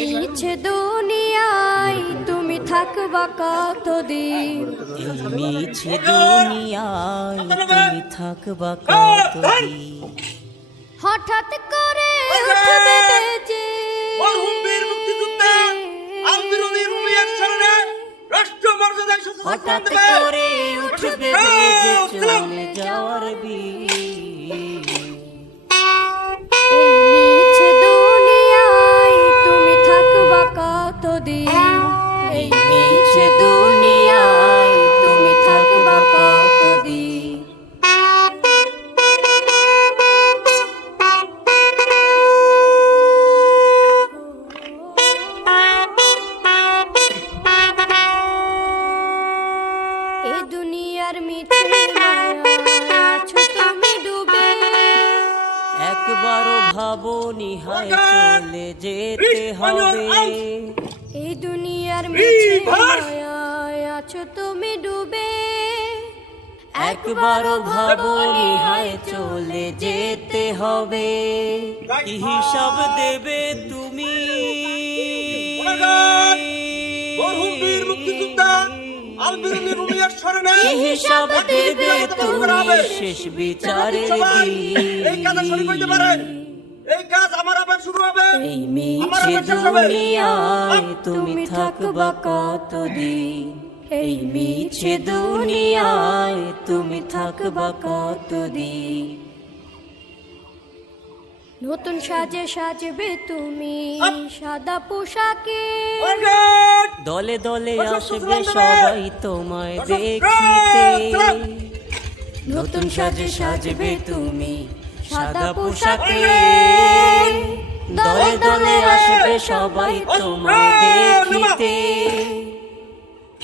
মিছে দুনিয়ায় তুমি থাকবা কতদিন, এই মিছে দুনিয়ায় তুমি থাকবা কতদিন। হঠাৎ করে উঠবে বেজে মরহুম বীর মুক্তিযোদ্ধা আলমগীর রুমিয়ার স্মরণে রাষ্ট্র মর্যাদায় হঠাৎ করে উঠবে বেজে চলে যাওয়ার বীর। এই মিছে দুনিয়ায় তুমি থাকবা কতদিন, এই মিছে দুনিয়ায় তুমি থাকবা কতদিন। এই দুনিয়ার মিছে মায়ায় আছো তুমি ডুবে, একবারও ভাবনি হায় চলে যেতে হবে। এই দুনিয়ার মিছে মায়ায় আছো তুমি ডুবে, একবারও ভাবনি হায় চলে যেতে হবে। কি হিসাব দেবে তুমি মরহুম বীর মুক্তিযোদ্ধা আলমগীর রুমিয়ার স্মরণে কি হিসাব দেবে তুমি শেষ বিচারের দিন। এই কাজ শুরু হইতে পারে, এই কাজ আমার আবার শুরু হবে। এই মিছে দুনিয়ায় তুমি থাকবা কতদিন, এই মিছে দুনিয়ায় তুমি থাকবা কতদিন। নতুন সাজে সাজবে তুমি সাদা পোশাকে, দলে দলে আসবে সবাই তোমায় দেখিতে। নতুন সাজে সাজবে তুমি সাদা পোশাকে, দলে দলে আসবে সবাই তোমায় দেখিতে।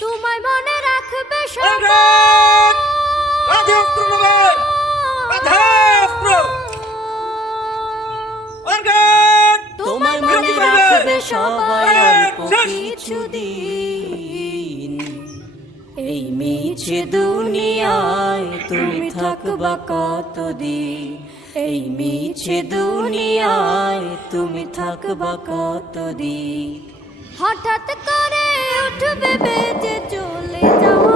তোমায় মনে রাখবে সবাই, তোমায় মনে রাখবে সবাই অল্প কিছুদিন। এই মিছে দুনিয়ায় তুমি থাকবা কতদিন, এই মিছে দুনিয়ায় তুমি থাকবা কতদিন। হঠাৎ করে উঠবে বেজে চলে যাওয়া